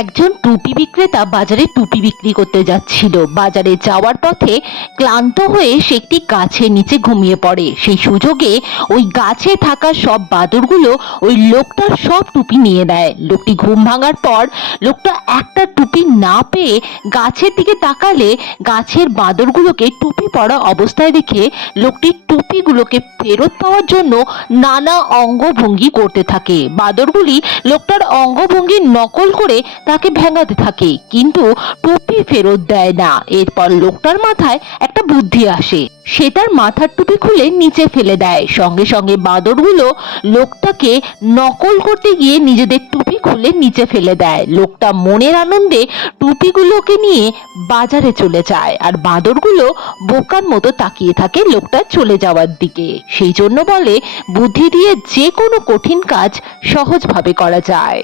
একজন টুপি বিক্রেতা বাজারে টুপি বিক্রি করতে যাচ্ছিল। বাজারে যাওয়ার পথে ক্লান্ত হয়ে সে একটি গাছের নিচে ঘুমিয়ে পড়ে। সেই সুযোগে ওই গাছে থাকা সব বাদুড়গুলো ওই লোকটার সব টুপি নিয়ে নেয়। লোকটি ঘুম ভাঙার পর লোকটা একটা টুপি না পেয়ে গাছের দিকে তাকালে গাছের বাদুড়গুলোকে টুপি পরা অবস্থায় দেখে লোকটি টুপিগুলোকে ফেরত পাওয়ার জন্য নানা অঙ্গভঙ্গি করতে থাকে। বাদুড়গুলি লোকটার অঙ্গভঙ্গি নকল করে তাকে ভেঙাতে থাকে, কিন্তু টুপি ফেরত দেয় না। এরপর লোকটার মাথায় একটা বুদ্ধি আসে। সে তার মাথার টুপি খুলে নিচে ফেলে দেয়। সঙ্গে সঙ্গে বাঁদরগুলো লোকটাকে নকল করতে গিয়ে নিজেদের টুপি খুলে নিচে ফেলে দেয়। লোকটা মনের আনন্দে টুপিগুলোকে নিয়ে বাজারে চলে যায়, আর বাঁদরগুলো বোকার মতো তাকিয়ে থাকে লোকটা চলে যাওয়ার দিকে। সেই জন্য বলে, বুদ্ধি দিয়ে যে কোনো কঠিন কাজ সহজভাবে করা যায়।